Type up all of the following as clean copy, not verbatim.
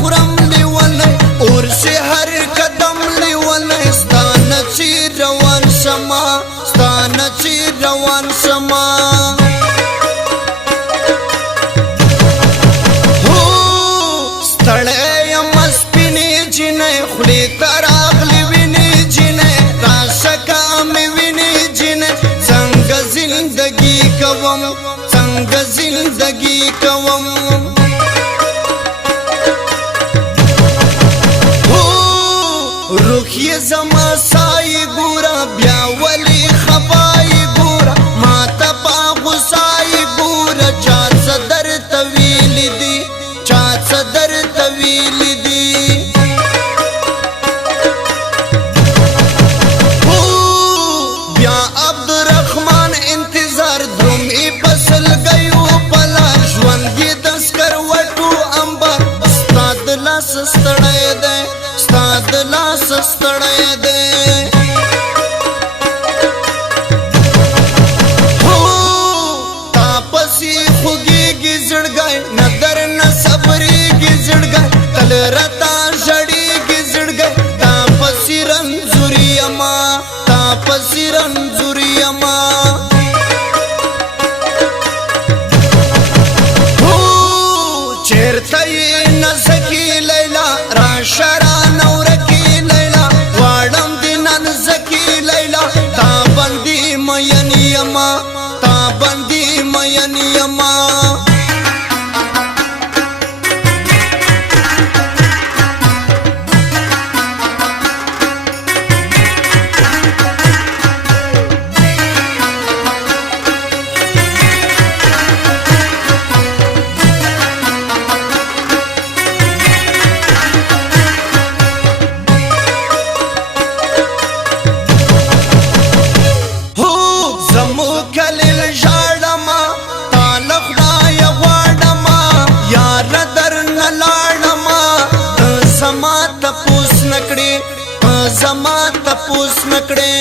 خورم لیونی اور سی هر قدم لیونی ستانه چې روان شما ستانه چې روان شما ستړی یم سپینې جینۍ خولې ته راغلې وینې جینۍ راشه که مې وینې جینۍ څنګه زندګي کوم څنګه زندګي کوم روح یې زما سایې ګوره بیا ولې خفایې ګوره ما ته په غوسه یې ګوره چا څه درته ویلي دي چا څه درته ویلي دي بیا عبدالرحمن انتظار درومې په سلګیو په لار ژوند یې د سکروټو امبار ستا د لاس ستړی دی ستا د لاس ستړی دی تا پسې خوږېږي زړګی نه درنه صبرېږي زړګی تل راته ژړېږي زړګی تا پسې رنځور یما تا پسې رنځور یما چېرته یې نزکي لیلا راشه رانه ورکي لیلا غواړم دې نن زکي لیلا تا باندې مین یما تا باندې مین یما زما تپوس نکړې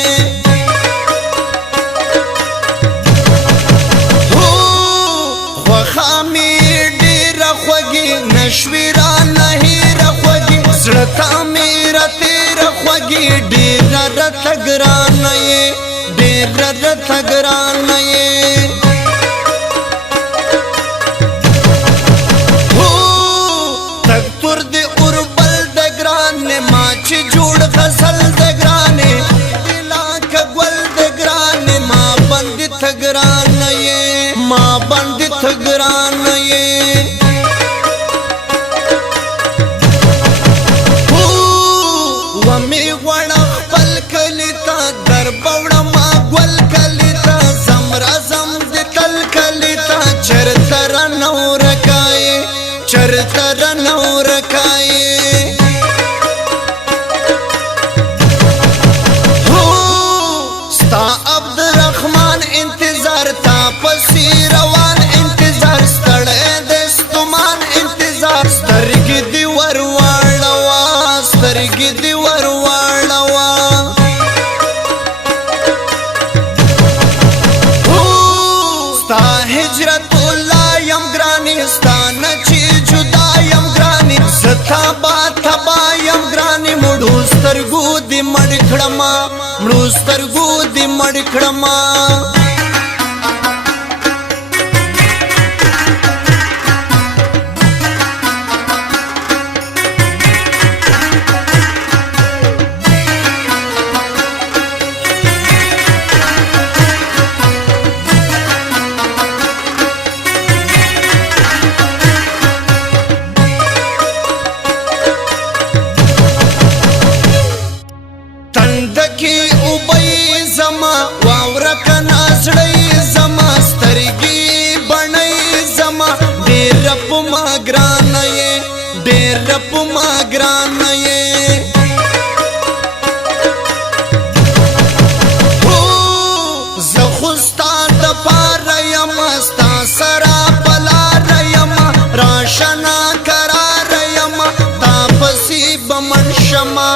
خوښه مې ډېره خوږې نشوې رانه هېره خوږې زړه ته مې راتېره خوږې ډېره راته ګرانه یې ډېره راته ګرانه یې تګ پر دې اوربل د ګرانې ما چې جوړ غزل د ګرانې لاکه ګل د ګرانې ما باندې ته ګرانه یې ما باندې ته ګرانه یې ومې غواړه خپل کلي ته در به وړمه ګل کلي ته ځم راځم د تل کلي ته چېرته رانه ورکایې چېرته رانه ورکایې عبدالرحمن انتظار تا پسې روان انتظار ستړی دی ستومان انتظار سترګې دې ور واړوه سترګې دې ور واړوه ستا هجرت الله یم ګرانې ستا نه چې جدا یم ګرانې زه تبا تبا یم ګرانې مړو سترګو دې مړ کړمه مړو سترګو دې مړ کړمه تندکی اوبی زما واورا کنا زړی زما سترګې بڼی زما ډېر په ما ګرانه یې ډېر په ما ګرانه یې زه خو ستا دپاره یم ستا سره په لاره یم راشه ناکراره یم تا پسې به مړ شمه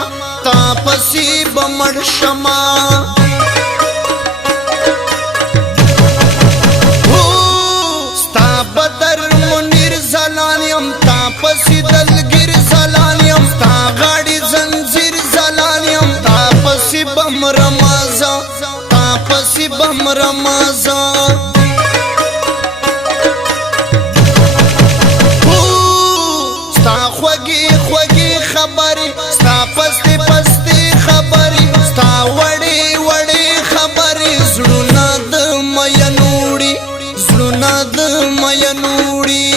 تا پسې به مړ شمه ستا بدر منیر زلان یم تا پسې دلګیر بم رمضان ستا خوږی خوږی خبرې ستا پستې پستې خبرې ستا وړې وړې خبرې زړونه د مینو وړي زړونه د مینو وړي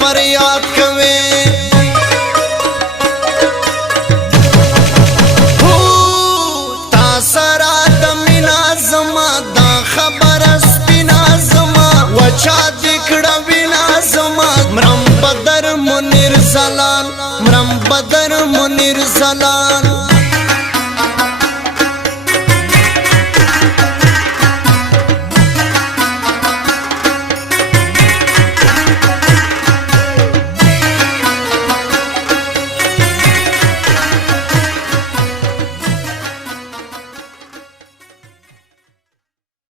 پر یاد کوي تا سره د مینا زما دا خبر سپینا زما وچا دکړه وینا زما مرم بدر منیر زلال مرم بدر منیر زلال